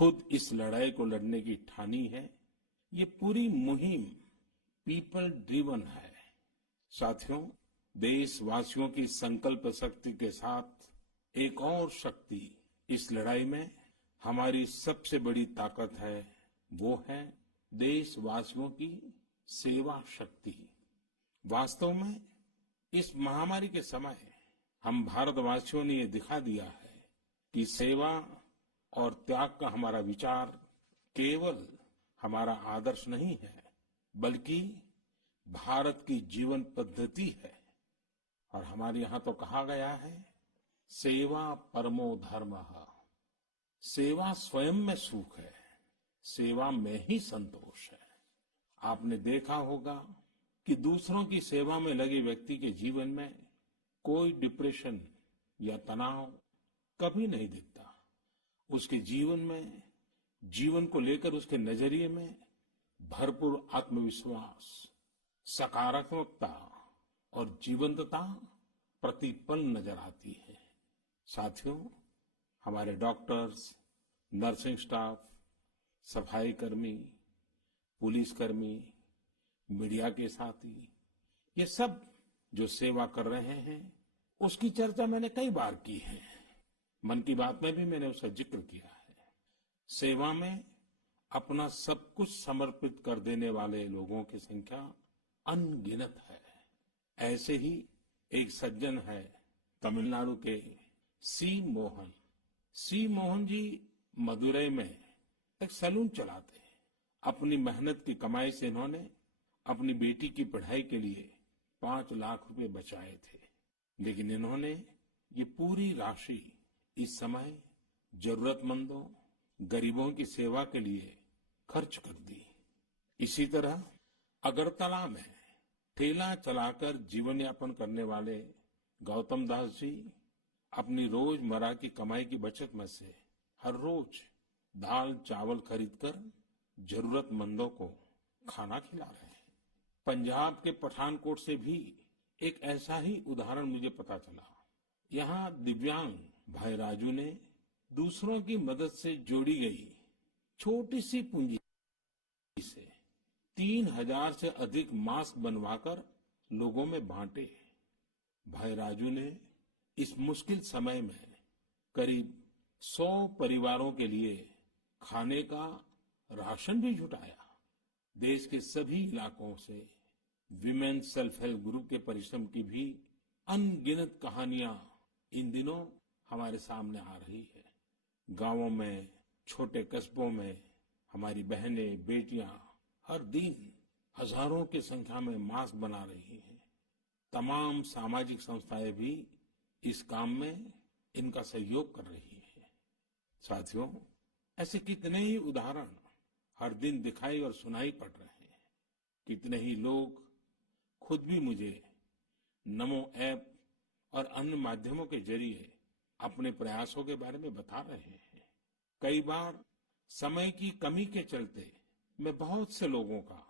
खुद इस लड़ाई को लड़ने की ठानी है। ये पूरी मुहिम पीपल ड्रिवन है। साथियों, देशवासियों की संकल्प शक्ति के साथ एक और शक्ति इस लड़ाई में हमारी सबसे बड़ी ताकत है, वो है देशवासियों की सेवा शक्ति। वास्तव में इस महामारी के समय हम भारतवासियों ने ये दिखा दिया है कि सेवा और त्याग का हमारा विचार केवल हमारा आदर्श नहीं है, बल्कि भारत की जीवन पद्धति है। और हमारे यहाँ तो कहा गया है, सेवा परमो धर्मः। सेवा स्वयं में सुख है, सेवा में ही संतोष है। आपने देखा होगा कि दूसरों की सेवा में लगे व्यक्ति के जीवन में कोई डिप्रेशन या तनाव कभी नहीं दिखता। उसके जीवन में, जीवन को लेकर उसके नजरिए में भरपूर आत्मविश्वास, सकारात्मकता और जीवंतता प्रतिपल नजर आती है। साथियों, हमारे डॉक्टर्स, नर्सिंग स्टाफ, सफाई कर्मी, पुलिसकर्मी, मीडिया के साथी, ये सब जो सेवा कर रहे हैं, उसकी चर्चा मैंने कई बार की है। मन की बात में भी मैंने उसका जिक्र किया है। सेवा में अपना सब कुछ समर्पित कर देने वाले लोगों की संख्या अनगिनत है। ऐसे ही एक सज्जन है तमिलनाडु के सी मोहन। सी मोहन जी मदुरई में एक सैलून चलाते हैं। अपनी मेहनत की कमाई से इन्होंने अपनी बेटी की पढ़ाई के लिए 5 लाख रुपए बचाए थे, लेकिन इन्होंने ये पूरी राशि इस समय जरूरतमंदों, गरीबों की सेवा के लिए खर्च कर दी। इसी तरह अगरतला में ठेला चलाकर जीवन यापन करने वाले गौतम दास जी अपनी रोजमर्रा की कमाई की बचत में से हर रोज दाल चावल खरीदकर जरूरतमंदों को खाना खिला रहे हैं। पंजाब के पठानकोट से भी एक ऐसा ही उदाहरण मुझे पता चला। यहाँ दिव्यांग भाई राजू ने दूसरों की मदद से जोड़ी गई छोटी सी पूंजी से 3000 से अधिक मास्क बनवाकर लोगों में बांटे। भाई राजू ने इस मुश्किल समय में करीब 100 परिवारों के लिए खाने का राशन भी जुटाया। देश के सभी इलाकों से विमेन सेल्फ हेल्प ग्रुप के परिश्रम की भी अनगिनत कहानियां इन दिनों हमारे सामने आ रही है। गांवों में, छोटे कस्बों में हमारी बहनें, बेटियां हर दिन हजारों की संख्या में मास्क बना रही हैं। तमाम सामाजिक संस्थाएं भी इस काम में इनका सहयोग कर रही हैं। साथियों, ऐसे कितने ही उदाहरण हर दिन दिखाई और सुनाई पड़ रहे हैं। कितने ही लोग खुद भी मुझे नमो ऐप और अन्य माध्यमों के जरिए अपने प्रयासों के बारे में बता रहे हैं। कई बार समय की कमी के चलते मैं बहुत से लोगों का,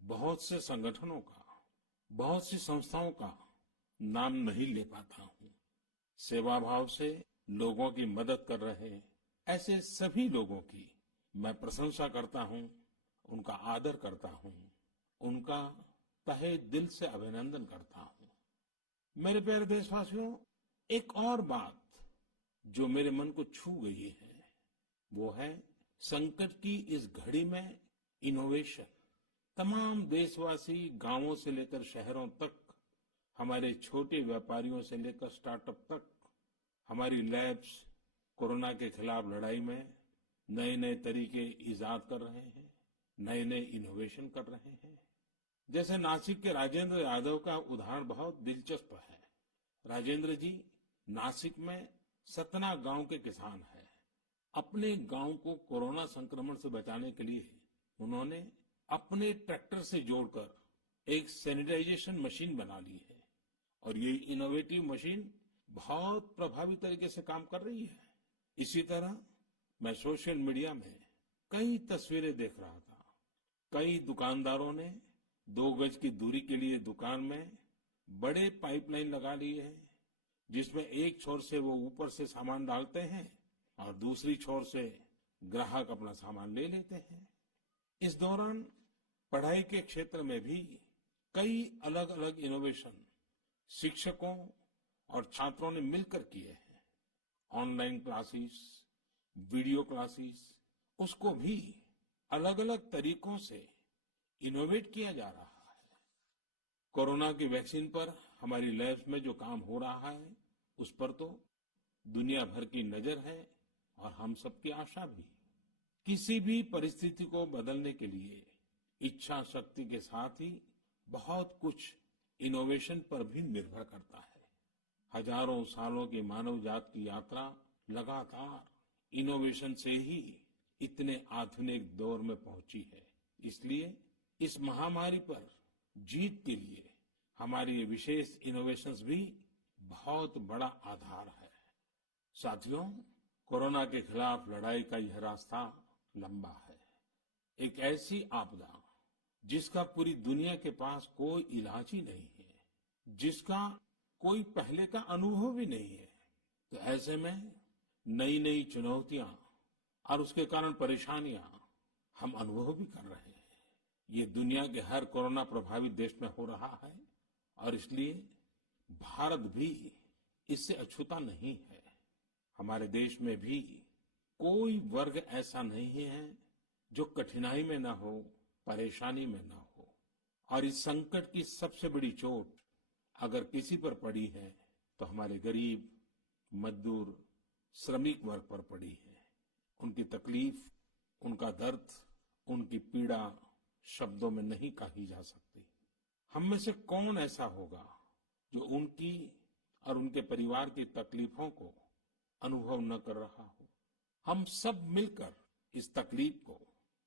बहुत से संगठनों का, बहुत सी संस्थाओं का नाम नहीं ले पाता हूं। सेवा भाव से लोगों की मदद कर रहे ऐसे सभी लोगों की मैं प्रशंसा करता हूं, उनका आदर करता हूं, उनका तहे दिल से अभिनंदन करता हूं। मेरे प्यारे देशवासियों, एक और बात जो मेरे मन को छू गई है, वो है संकट की इस घड़ी में इनोवेशन। तमाम देशवासी गांवों से लेकर शहरों तक, हमारे छोटे व्यापारियों से लेकर स्टार्टअप तक, हमारी लैब्स कोरोना के खिलाफ लड़ाई में नए नए तरीके इजाद कर रहे हैं, नए नए इनोवेशन कर रहे हैं। जैसे नासिक के राजेंद्र यादव का उदाहरण बहुत दिलचस्प है। राजेंद्र जी नासिक में सतना गांव के किसान हैं। अपने गांव को कोरोना संक्रमण से बचाने के लिए उन्होंने अपने ट्रैक्टर से जोड़कर एक सैनिटाइजेशन मशीन बना ली है और ये इनोवेटिव मशीन बहुत प्रभावी तरीके से काम कर रही है। इसी तरह मैं सोशल मीडिया में कई तस्वीरें देख रहा था। कई दुकानदारों ने 2 गज की दूरी के लिए दुकान में बड़े पाइपलाइन लगा लिए हैं, जिसमें एक छोर से वो ऊपर से सामान डालते हैं और दूसरी छोर से ग्राहक अपना सामान ले लेते हैं। इस दौरान पढ़ाई के क्षेत्र में भी कई अलग अलग इनोवेशन शिक्षकों और छात्रों ने मिलकर किए हैं। ऑनलाइन क्लासेस, वीडियो क्लासेस, उसको भी अलग अलग तरीकों से इनोवेट किया जा रहा है। कोरोना की वैक्सीन पर हमारी लैब्स में जो काम हो रहा है, उस पर तो दुनिया भर की नजर है और हम सबकी आशा भी। किसी भी परिस्थिति को बदलने के लिए इच्छा शक्ति के साथ ही बहुत कुछ इनोवेशन पर भी निर्भर करता है। हजारों सालों की मानव जात की यात्रा लगातार इनोवेशन से ही इतने आधुनिक दौर में पहुंची है। इसलिए इस महामारी पर जीत के लिए हमारी ये विशेष इनोवेशंस भी बहुत बड़ा आधार है। साथियों, कोरोना के खिलाफ लड़ाई का यह रास्ता लंबा है। एक ऐसी आपदा जिसका पूरी दुनिया के पास कोई इलाज ही नहीं है, जिसका कोई पहले का अनुभव भी नहीं है, तो ऐसे में नई नई चुनौतियां और उसके कारण परेशानियां हम अनुभव भी कर रहे हैं। ये दुनिया के हर कोरोना प्रभावित देश में हो रहा है और इसलिए भारत भी इससे अछूता नहीं है। हमारे देश में भी कोई वर्ग ऐसा नहीं है जो कठिनाई में न हो, परेशानी में न हो। और इस संकट की सबसे बड़ी चोट अगर किसी पर पड़ी है तो हमारे गरीब, मजदूर, श्रमिक वर्ग पर पड़ी है। उनकी तकलीफ, उनका दर्द, उनकी पीड़ा शब्दों में नहीं कही जा सकती। हम में से कौन ऐसा होगा जो उनकी और उनके परिवार की तकलीफों को अनुभव न कर रहा हो। हम सब मिलकर इस तकलीफ को,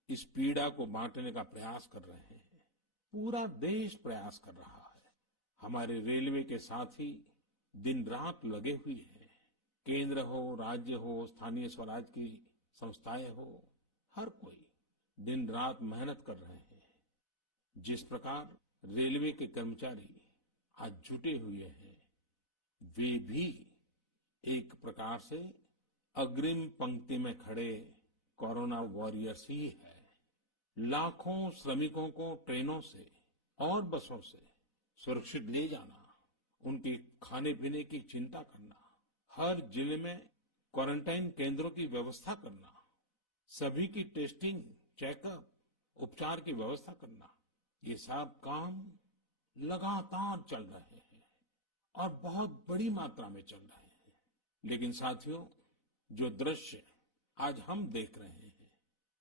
इस पीड़ा को बांटने का प्रयास कर रहे हैं। पूरा देश प्रयास कर रहा है। हमारे रेलवे के साथी दिन रात लगे हुए हैं। केंद्र हो, राज्य हो, स्थानीय स्वराज की संस्थाएं हो, हर कोई दिन रात मेहनत कर रहे हैं। जिस प्रकार रेलवे के कर्मचारी आज जुटे हुए हैं, वे भी एक प्रकार से अग्रिम पंक्ति में खड़े कोरोना वॉरियर्स ही है। लाखों श्रमिकों को ट्रेनों से और बसों से सुरक्षित ले जाना, उनके खाने पीने की चिंता करना, हर जिले में क्वारंटाइन केंद्रों की व्यवस्था करना, सभी की टेस्टिंग, चेकअप, उपचार की व्यवस्था करना, ये सब काम लगातार चल रहे हैं और बहुत बड़ी मात्रा में चल रहे हैं। लेकिन साथियों, जो दृश्य आज हम देख रहे हैं,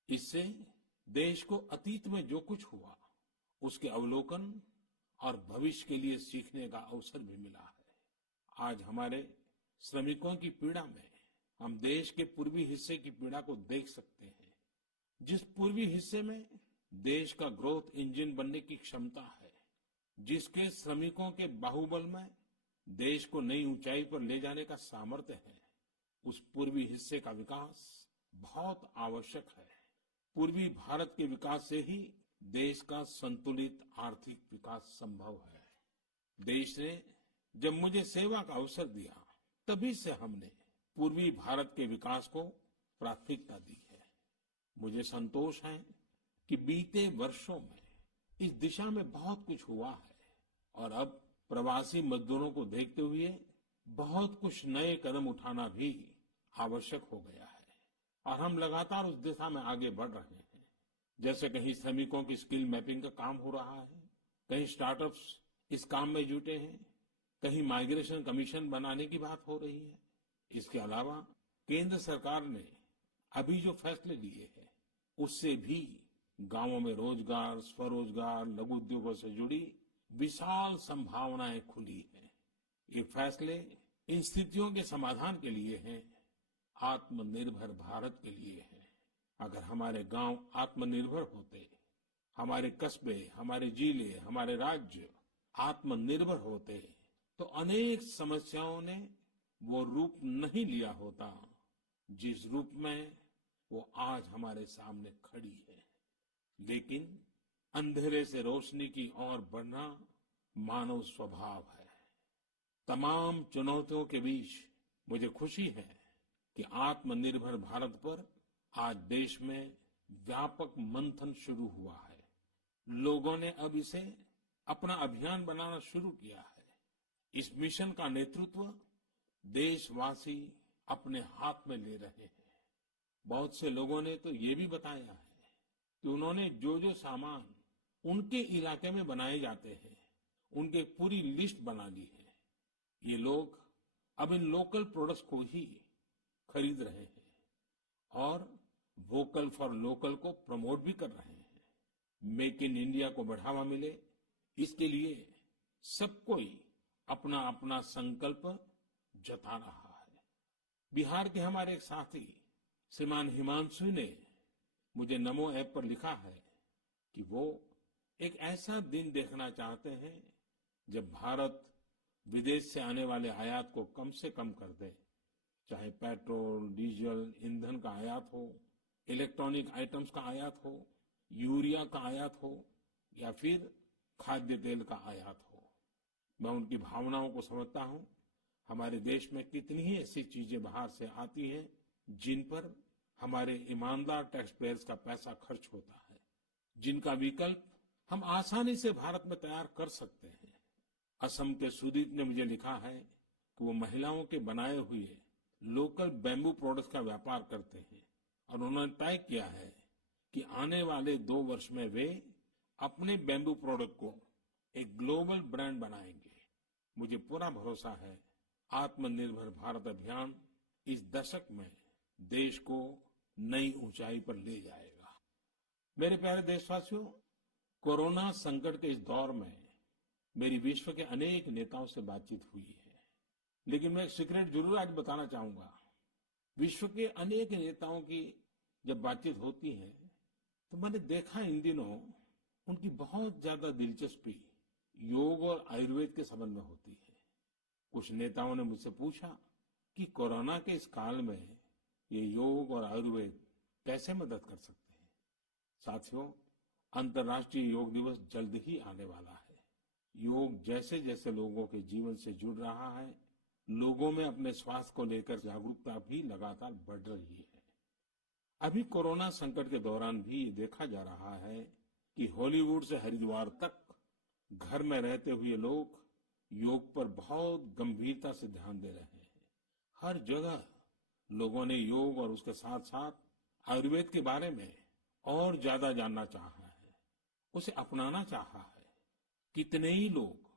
इससे देश को अतीत में जो कुछ हुआ उसके अवलोकन और भविष्य के लिए सीखने का अवसर भी मिला है। आज हमारे श्रमिकों की पीड़ा में हम देश के पूर्वी हिस्से की पीड़ा को देख सकते हैं। जिस पूर्वी हिस्से में देश का ग्रोथ इंजन बनने की क्षमता है, जिसके श्रमिकों के बाहुबल में देश को नई ऊंचाई पर ले जाने का सामर्थ्य है, उस पूर्वी हिस्से का विकास बहुत आवश्यक है। पूर्वी भारत के विकास से ही देश का संतुलित आर्थिक विकास संभव है। देश ने जब मुझे सेवा का अवसर दिया, तभी से हमने पूर्वी भारत के विकास को प्राथमिकता दी है। मुझे संतोष है कि बीते वर्षों में इस दिशा में बहुत कुछ हुआ है और अब प्रवासी मजदूरों को देखते हुए बहुत कुछ नए कदम उठाना भी आवश्यक हो गया है और हम लगातार उस दिशा में आगे बढ़ रहे हैं। जैसे कहीं श्रमिकों की स्किल मैपिंग का काम हो रहा है, कहीं स्टार्टअप्स इस काम में जुटे हैं, कहीं माइग्रेशन कमीशन बनाने की बात हो रही है। इसके अलावा केंद्र सरकार ने अभी जो फैसले लिए हैं, उससे भी गांवों में रोजगार, स्वरोजगार, लघु उद्योगों से जुड़ी विशाल संभावनाएं खुली हैं। ये फैसले इन स्थितियों के समाधान के लिए हैं, आत्मनिर्भर भारत के लिए हैं। अगर हमारे गांव आत्मनिर्भर होते, हमारे कस्बे, हमारे जिले, हमारे राज्य आत्मनिर्भर होते, तो अनेक समस्याओं ने वो रूप नहीं लिया होता जिस रूप में वो आज हमारे सामने खड़ी है। लेकिन अंधेरे से रोशनी की ओर बढ़ना मानव स्वभाव है। तमाम चुनौतियों के बीच मुझे खुशी है कि आत्मनिर्भर भारत पर आज देश में व्यापक मंथन शुरू हुआ है। लोगों ने अब इसे अपना अभियान बनाना शुरू किया है। इस मिशन का नेतृत्व देशवासी अपने हाथ में ले रहे हैं। बहुत से लोगों ने तो ये भी बताया है कि उन्होंने जो जो सामान उनके इलाके में बनाए जाते हैं, उनकी एक पूरी लिस्ट बना ली है। ये लोग अब इन लोकल प्रोडक्ट्स को ही खरीद रहे हैं और वोकल फॉर लोकल को प्रमोट भी कर रहे हैं। मेक इन इंडिया को बढ़ावा मिले, इसके लिए सब कोई अपना अपना संकल्प जता रहा है। बिहार के हमारे एक साथी श्रीमान हिमांशु ने मुझे नमो ऐप पर लिखा है कि वो एक ऐसा दिन देखना चाहते हैं जब भारत विदेश से आने वाले आयात को कम से कम कर दे, चाहे पेट्रोल, डीजल, ईंधन का आयात हो, इलेक्ट्रॉनिक आइटम्स का आयात हो, यूरिया का आयात हो या फिर खाद्य तेल का आयात हो। मैं उनकी भावनाओं को समझता हूं। हमारे देश में कितनी ही ऐसी चीजें बाहर से आती हैं जिन पर हमारे ईमानदार टैक्स पेयर्स का पैसा खर्च होता है, जिनका विकल्प हम आसानी से भारत में तैयार कर सकते हैं। असम के सुदीप ने मुझे लिखा है कि वो महिलाओं के बनाए हुए लोकल बैम्बू प्रोडक्ट्स का व्यापार करते हैं और उन्होंने तय किया है कि आने वाले 2 वर्ष में वे अपने बैम्बू प्रोडक्ट को एक ग्लोबल ब्रांड बनाएंगे। मुझे पूरा भरोसा है आत्मनिर्भर भारत अभियान इस दशक में देश को नई ऊंचाई पर ले जाएगा। मेरे प्यारे देशवासियों, कोरोना संकट के इस दौर में मेरी विश्व के अनेक नेताओं से बातचीत हुई है, लेकिन मैं एक सीक्रेट जरूर आज बताना चाहूंगा। विश्व के अनेक नेताओं की जब बातचीत होती है तो मैंने देखा इन दिनों उनकी बहुत ज्यादा दिलचस्पी योग और आयुर्वेद के संबंध में होती है। कुछ नेताओं ने मुझसे पूछा कि कोरोना के इस काल में ये योग और आयुर्वेद कैसे मदद कर सकते हैं। साथियों, अंतर्राष्ट्रीय योग दिवस जल्द ही आने वाला है। योग जैसे जैसे लोगों के जीवन से जुड़ रहा है, लोगों में अपने स्वास्थ्य को लेकर जागरूकता भी लगातार बढ़ रही है। अभी कोरोना संकट के दौरान भी ये देखा जा रहा है कि हॉलीवुड से हरिद्वार तक घर में रहते हुए लोग योग पर बहुत गंभीरता से ध्यान दे रहे हैं। हर जगह लोगों ने योग और उसके साथ साथ आयुर्वेद के बारे में और ज्यादा जानना चाहा है, उसे अपनाना चाहा है। कितने ही लोग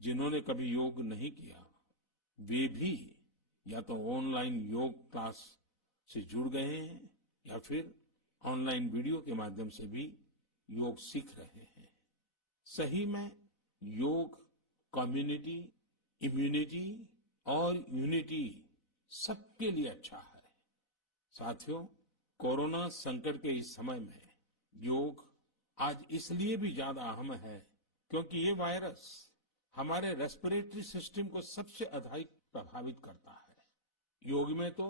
जिन्होंने कभी योग नहीं किया, वे भी या तो ऑनलाइन योग क्लास से जुड़ गए हैं या फिर ऑनलाइन वीडियो के माध्यम से भी योग सीख रहे हैं। सही में योग कम्युनिटी, इम्यूनिटी और यूनिटी सबके लिए अच्छा है। साथियों, कोरोना संकट के इस समय में योग आज इसलिए भी ज्यादा अहम है क्योंकि ये वायरस हमारे रेस्पिरेटरी सिस्टम को सबसे अधिक प्रभावित करता है। योग में तो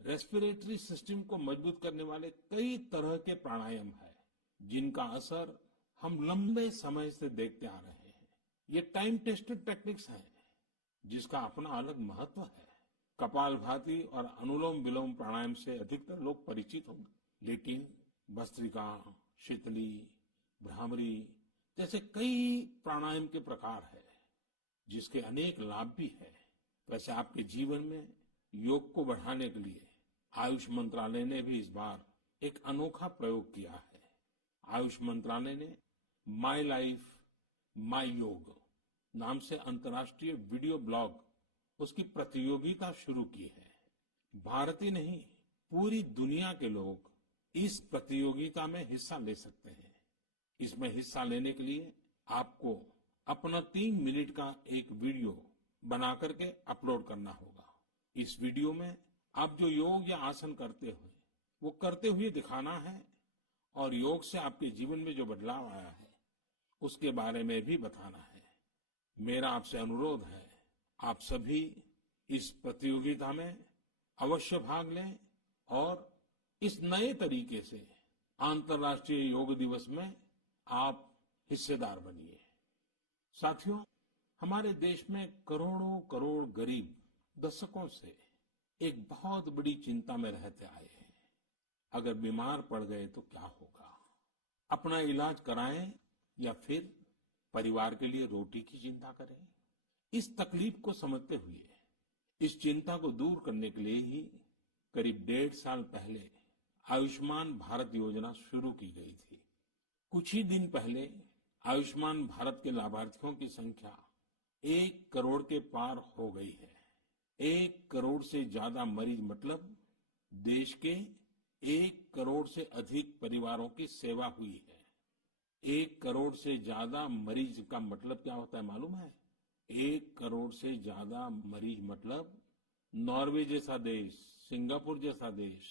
रेस्पिरेटरी सिस्टम को मजबूत करने वाले कई तरह के प्राणायाम है जिनका असर हम लंबे समय से देखते आ रहे हैं। ये टाइम टेस्टेड टेक्निक्स हैं जिसका अपना अलग महत्व है। कपालभाति और अनुलोम विलोम प्राणायाम से अधिकतर लोग परिचित होंगे, लेकिन भस्त्रिका, शीतली, भ्रामरी जैसे कई प्राणायाम के प्रकार है जिसके अनेक लाभ भी है। वैसे आपके जीवन में योग को बढ़ाने के लिए आयुष मंत्रालय ने भी इस बार एक अनोखा प्रयोग किया है। आयुष मंत्रालय ने माई लाइफ माई योग नाम से अंतर्राष्ट्रीय वीडियो ब्लॉग उसकी प्रतियोगिता शुरू की है। भारत ही नहीं, पूरी दुनिया के लोग इस प्रतियोगिता में हिस्सा ले सकते हैं। इसमें हिस्सा लेने के लिए आपको अपना 3 मिनट का एक वीडियो बना करके अपलोड करना होगा। इस वीडियो में आप जो योग या आसन करते हुए वो करते हुए दिखाना है और योग से आपके जीवन में जो बदलाव आया है उसके बारे में भी बताना है। मेरा आपसे अनुरोध है, आप सभी इस प्रतियोगिता में अवश्य भाग लें और इस नए तरीके से अंतर्राष्ट्रीय योग दिवस में आप हिस्सेदार बनिए। साथियों, हमारे देश में करोड़ों करोड़ गरीब दशकों से एक बहुत बड़ी चिंता में रहते आए हैं। अगर बीमार पड़ गए तो क्या होगा? अपना इलाज कराएं या फिर परिवार के लिए रोटी की चिंता करें? इस तकलीफ को समझते हुए इस चिंता को दूर करने के लिए ही करीब 1.5 साल पहले आयुष्मान भारत योजना शुरू की गई थी। कुछ ही दिन पहले आयुष्मान भारत के लाभार्थियों की संख्या 1 करोड़ के पार हो गई है। 1 करोड़ से ज्यादा मरीज मतलब देश के 1 करोड़ से अधिक परिवारों की सेवा हुई है। 1 करोड़ से ज्यादा मरीज का मतलब क्या होता है मालूम है? 1 करोड़ से ज्यादा मरीज मतलब नॉर्वे जैसा देश, सिंगापुर जैसा देश,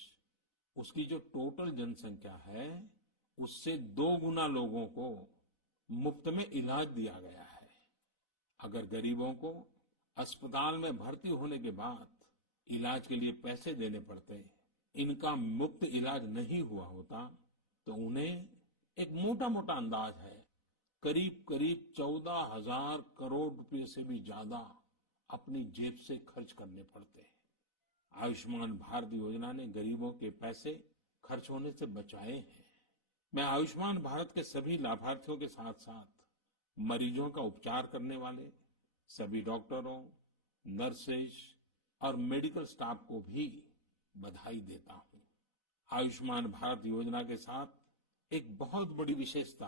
उसकी जो टोटल जनसंख्या है उससे 2 गुना लोगों को मुफ्त में इलाज दिया गया है। अगर गरीबों को अस्पताल में भर्ती होने के बाद इलाज के लिए पैसे देने पड़ते, इनका मुफ्त इलाज नहीं हुआ होता तो उन्हें एक मोटा मोटा अंदाज है करीब करीब 14,000 करोड़ रुपए से भी ज्यादा अपनी जेब से खर्च करने पड़ते हैं। आयुष्मान भारत योजना ने गरीबों के पैसे खर्च होने से बचाए हैं। मैं आयुष्मान भारत के सभी लाभार्थियों के साथ साथ मरीजों का उपचार करने वाले सभी डॉक्टरों, नर्सेज और मेडिकल स्टाफ को भी बधाई देता हूं। आयुष्मान भारत योजना के साथ एक बहुत बड़ी विशेषता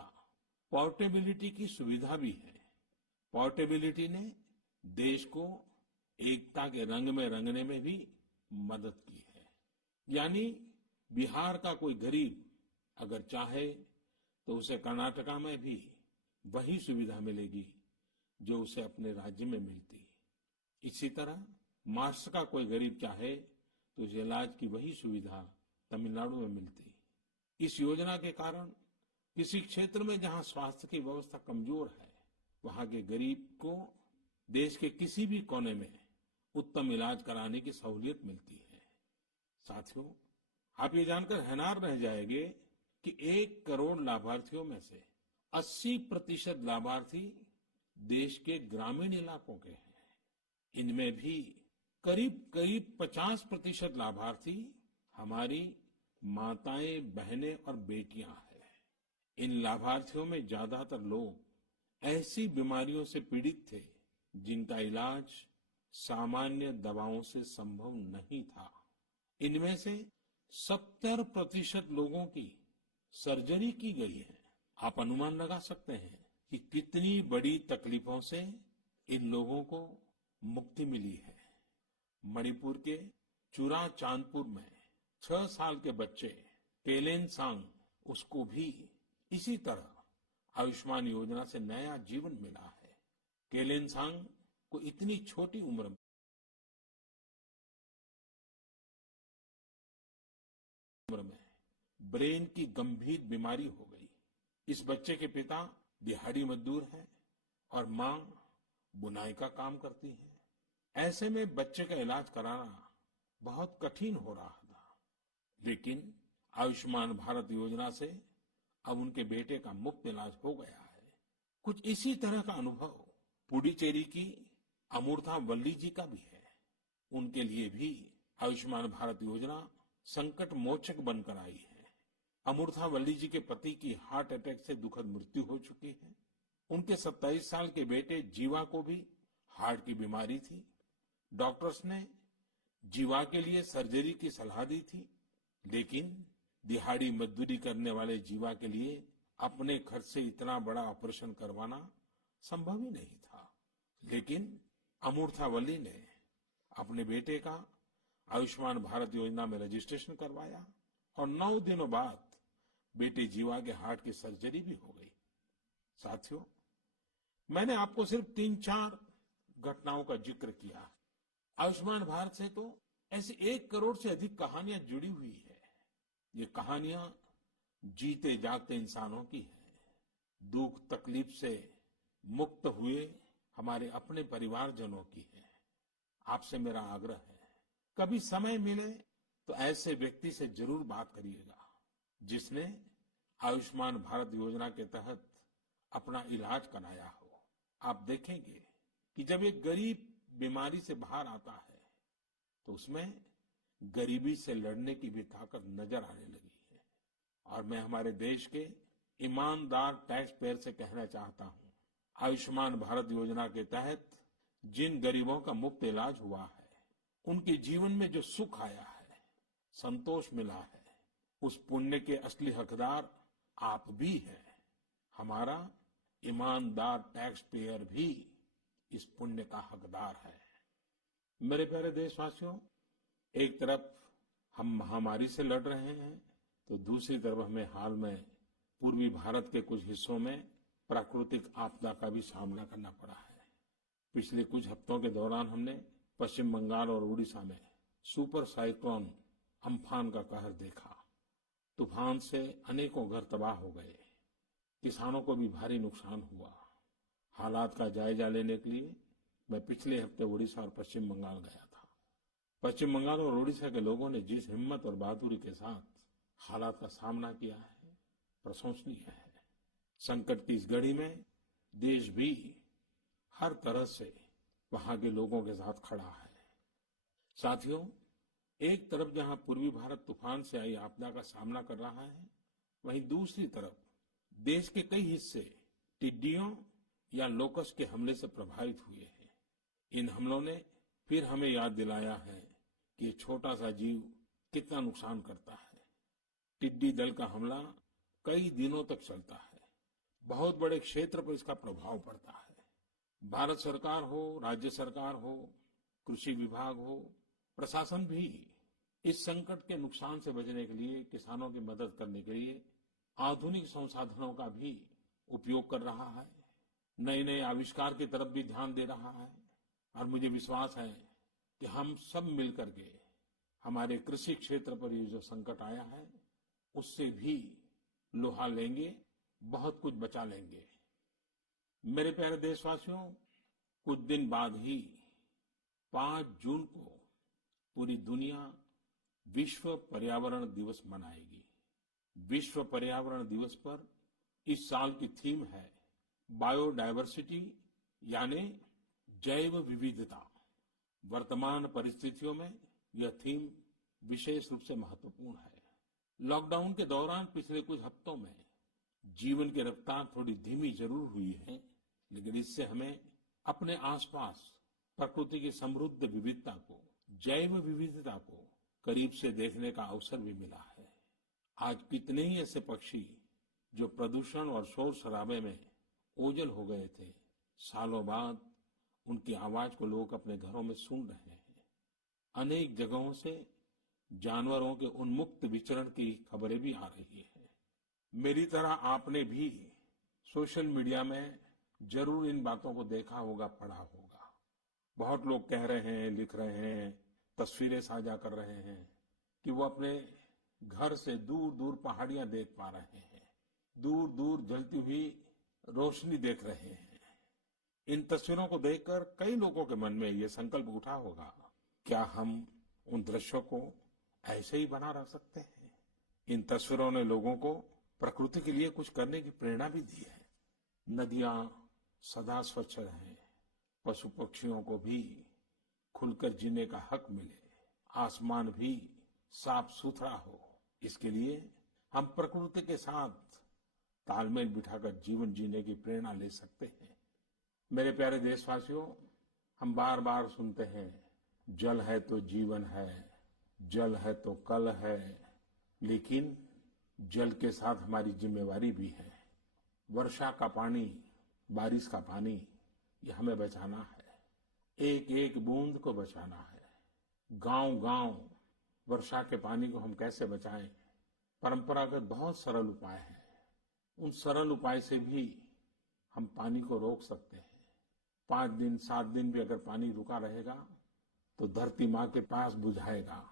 पोर्टेबिलिटी की सुविधा भी है। पोर्टेबिलिटी ने देश को एकता के रंग में रंगने में भी मदद की है। यानी बिहार का कोई गरीब अगर चाहे तो उसे कर्नाटका में भी वही सुविधा मिलेगी जो उसे अपने राज्य में मिलती। इसी तरह महाराष्ट्र का कोई गरीब चाहे तो उसे इलाज की वही सुविधा तमिलनाडु में मिलती। इस योजना के कारण किसी क्षेत्र में जहां स्वास्थ्य की व्यवस्था कमजोर है, वहां के गरीब को देश के किसी भी कोने में उत्तम इलाज कराने की सहूलियत मिलती है। साथियों, आप ये जानकर हैरान रह जाएंगे कि 1 करोड़ लाभार्थियों में से 80% लाभार्थी देश के ग्रामीण इलाकों के हैं। इनमें भी करीब करीब 50% लाभार्थी हमारी माताएं, बहनें और बेटियां हैं। इन लाभार्थियों में ज्यादातर लोग ऐसी बीमारियों से पीड़ित थे जिनका इलाज सामान्य दवाओं से संभव नहीं था। इनमें से 70% लोगों की सर्जरी की गई है। आप अनुमान लगा सकते हैं कि कितनी बड़ी तकलीफों से इन लोगों को मुक्ति मिली है। मणिपुर के चुरा चांदपुर में 6 साल के बच्चे केलेनसांग, उसको भी इसी तरह आयुष्मान योजना से नया जीवन मिला है। केलेनसांग को इतनी छोटी उम्र में ब्रेन की गंभीर बीमारी हो गई। इस बच्चे के पिता दिहाड़ी मजदूर हैं और मां बुनाई का काम करती है। ऐसे में बच्चे का इलाज कराना बहुत कठिन हो रहा था। लेकिन आयुष्मान भारत योजना से अब उनके बेटे का मुफ्त इलाज हो गया है। कुछ इसी तरह का अनुभव पुडुचेरी की अमूर्था वल्ली जी का भी है। उनके लिए भी आयुष्मान भारत योजना संकट मोचक बनकर आई है। अमूर्था वल्ली जी के पति की हार्ट अटैक से दुखद मृत्यु हो चुकी है। उनके 27 साल के बेटे जीवा को भी हार्ट की बीमारी थी। डॉक्टर्स ने जीवा के लिए सर्जरी की सलाह दी थी, लेकिन दिहाड़ी मजदूरी करने वाले जीवा के लिए अपने खर्च से इतना बड़ा ऑपरेशन करवाना संभव ही नहीं था। लेकिन अमूर्था वल्ली ने अपने बेटे का आयुष्मान भारत योजना में रजिस्ट्रेशन करवाया और 9 दिनों बाद बेटे जीवा के हार्ट की सर्जरी भी हो गई। साथियों, मैंने आपको सिर्फ 3-4 घटनाओं का जिक्र किया। आयुष्मान भारत से तो ऐसी 1 करोड़ से अधिक कहानियां जुड़ी हुई है। ये कहानियां जीते जागते इंसानों की हैं। दुख तकलीफ से मुक्त हुए हमारे अपने परिवारजनों की है। आपसे मेरा आग्रह है, कभी समय मिले तो ऐसे व्यक्ति से जरूर बात करिएगा जिसने आयुष्मान भारत योजना के तहत अपना इलाज कराया हो। आप देखेंगे कि जब एक गरीब बीमारी से बाहर आता है तो उसमें गरीबी से लड़ने की भी ताकत नजर आने लगी है। और मैं हमारे देश के ईमानदार टैक्स पेयर से कहना चाहता हूं, आयुष्मान भारत योजना के तहत जिन गरीबों का मुफ्त इलाज हुआ है, उनके जीवन में जो सुख आया है, संतोष मिला है, उस पुण्य के असली हकदार आप भी हैं। हमारा ईमानदार टैक्स पेयर भी इस पुण्य का हकदार है। मेरे प्यारे देशवासियों, एक तरफ हम महामारी से लड़ रहे हैं, तो दूसरी तरफ हमें हाल में पूर्वी भारत के कुछ हिस्सों में प्राकृतिक आपदा का भी सामना करना पड़ा है। पिछले कुछ हफ्तों के दौरान हमने पश्चिम बंगाल और उड़ीसा में सुपर साइक्लोन अम्फान का कहर देखा। तूफान से अनेकों घर तबाह हो गए, किसानों को भी भारी नुकसान हुआ। हालात का जायजा लेने के लिए मैं पिछले हफ्ते उड़ीसा और पश्चिम बंगाल गया था। पश्चिम बंगाल और उड़ीसा के लोगों ने जिस हिम्मत और बहादुरी के साथ हालात का सामना किया है, प्रशंसनीय है। संकट की इस घड़ी में देश भी हर तरह से वहां के लोगों के साथ खड़ा है। साथियों, एक तरफ जहां पूर्वी भारत तूफान से आई आपदा का सामना कर रहा है, वहीं दूसरी तरफ देश के कई हिस्से टिड्डियों या लोकस के हमले से प्रभावित हुए हैं। इन हमलों ने फिर हमें याद दिलाया है कि ये छोटा सा जीव कितना नुकसान करता है। टिड्डी दल का हमला कई दिनों तक चलता है, बहुत बड़े क्षेत्र पर इसका प्रभाव पड़ता है। भारत सरकार हो, राज्य सरकार हो, कृषि विभाग हो, प्रशासन भी इस संकट के नुकसान से बचने के लिए, किसानों की मदद करने के लिए आधुनिक संसाधनों का भी उपयोग कर रहा है। नए नए आविष्कार की तरफ भी ध्यान दे रहा है। और मुझे विश्वास है कि हम सब मिलकर के हमारे कृषि क्षेत्र पर ये जो संकट आया है, उससे भी लोहा लेंगे, बहुत कुछ बचा लेंगे। मेरे प्यारे देशवासियों, कुछ दिन बाद ही 5 जून को पूरी दुनिया विश्व पर्यावरण दिवस मनाएगी। विश्व पर्यावरण दिवस पर इस साल की थीम है बायोडायवर्सिटी, यानी जैव विविधता। वर्तमान परिस्थितियों में यह थीम विशेष रूप से महत्वपूर्ण है। लॉकडाउन के दौरान पिछले कुछ हफ्तों में जीवन की रफ्तार थोड़ी धीमी जरूर हुई है, लेकिन इससे हमें अपने आसपास प्रकृति की समृद्ध विविधता को, जैव विविधता को करीब से देखने का अवसर भी मिला है। आज कितने ही ऐसे पक्षी जो प्रदूषण और शोर शराबे में ओझल हो गए थे, सालों बाद उनकी आवाज को लोग अपने घरों में सुन रहे हैं। अनेक जगहों से जानवरों के उन्मुक्त विचरण की खबरें भी आ रही हैं। मेरी तरह आपने भी सोशल मीडिया में जरूर इन बातों को देखा होगा, पढ़ा होगा। बहुत लोग कह रहे हैं, लिख रहे हैं, तस्वीरें साझा कर रहे हैं कि वो अपने घर से दूर दूर पहाड़ियां देख पा रहे हैं, दूर दूर जलती हुई रोशनी देख रहे हैं। इन तस्वीरों को देखकर कई लोगों के मन में ये संकल्प उठा होगा, क्या हम उन दृश्यों को ऐसे ही बना रख सकते हैं? इन तस्वीरों ने लोगों को प्रकृति के लिए कुछ करने की प्रेरणा भी दी है। नदियां सदा स्वच्छ रहें, पशु पक्षियों को भी खुलकर जीने का हक मिले, आसमान भी साफ सुथरा हो, इसके लिए हम प्रकृति के साथ तालमेल बिठाकर जीवन जीने की प्रेरणा ले सकते हैं। मेरे प्यारे देशवासियों, हम बार बार सुनते हैं, जल है तो जीवन है, जल है तो कल है, लेकिन जल के साथ हमारी जिम्मेवारी भी है। वर्षा का पानी, बारिश का पानी, ये हमें बचाना है। एक एक बूंद को बचाना है। गांव गांव वर्षा के पानी को हम कैसे बचाएं? परंपरागत बहुत सरल उपाय हैं। उन सरल उपाय से भी हम पानी को रोक सकते हैं। 5 दिन 7 दिन भी अगर पानी रुका रहेगा तो धरती माँ के पास बुझाएगा,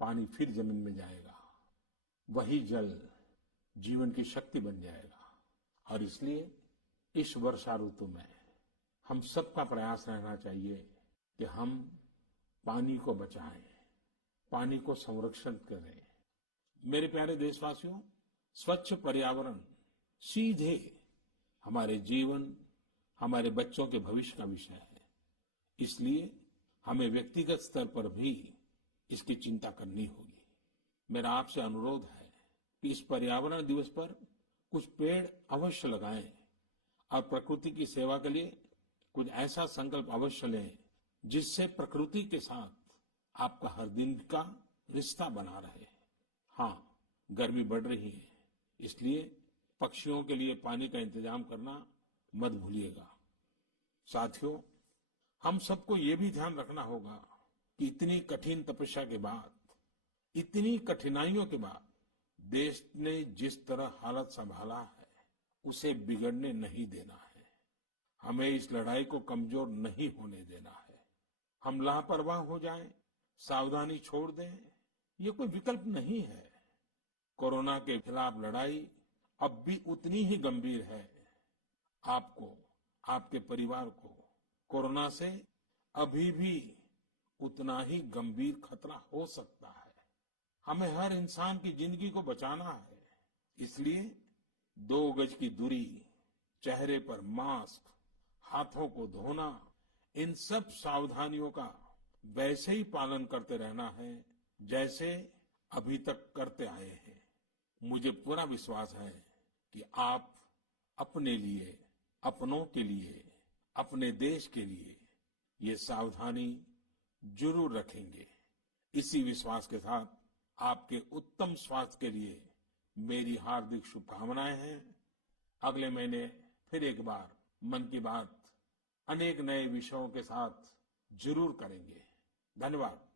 पानी फिर जमीन में जाएगा, वही जल जीवन की शक्ति बन जाएगा। और इसलिए इस वर्षा ऋतु में हम सबका प्रयास रहना चाहिए कि हम पानी को बचाएं, पानी को संरक्षण करें। मेरे प्यारे देशवासियों, स्वच्छ पर्यावरण सीधे हमारे जीवन, हमारे बच्चों के भविष्य का विषय है। इसलिए हमें व्यक्तिगत स्तर पर भी इसकी चिंता करनी होगी। मेरा आपसे अनुरोध है कि इस पर्यावरण दिवस पर कुछ पेड़ अवश्य लगाएं और प्रकृति की सेवा के लिए कुछ ऐसा संकल्प अवश्य लें जिससे प्रकृति के साथ आपका हर दिन का रिश्ता बना रहे। हाँ, गर्मी बढ़ रही है, इसलिए पक्षियों के लिए पानी का इंतजाम करना मत भूलिएगा। साथियों, हम सबको ये भी ध्यान रखना होगा कि इतनी कठिन तपस्या के बाद, इतनी कठिनाइयों के बाद देश ने जिस तरह हालत संभाला है उसे बिगड़ने नहीं देना है। हमें इस लड़ाई को कमजोर नहीं होने देना है। हम लापरवाह हो जाएं, सावधानी छोड़ दें, ये कोई विकल्प नहीं है। कोरोना के खिलाफ लड़ाई अब भी उतनी ही गंभीर है। आपको, आपके परिवार को कोरोना से अभी भी उतना ही गंभीर खतरा हो सकता है। हमें हर इंसान की जिंदगी को बचाना है, इसलिए 2 गज की दूरी, चेहरे पर मास्क, हाथों को धोना, इन सब सावधानियों का वैसे ही पालन करते रहना है जैसे अभी तक करते आए हैं। मुझे पूरा विश्वास है कि आप अपने लिए, अपनों के लिए, अपने देश के लिए ये सावधानी जरूर रखेंगे। इसी विश्वास के साथ आपके उत्तम स्वास्थ्य के लिए मेरी हार्दिक शुभकामनाएं हैं। अगले महीने फिर एक बार मन की बात अनेक नए विषयों के साथ जरूर करेंगे। धन्यवाद।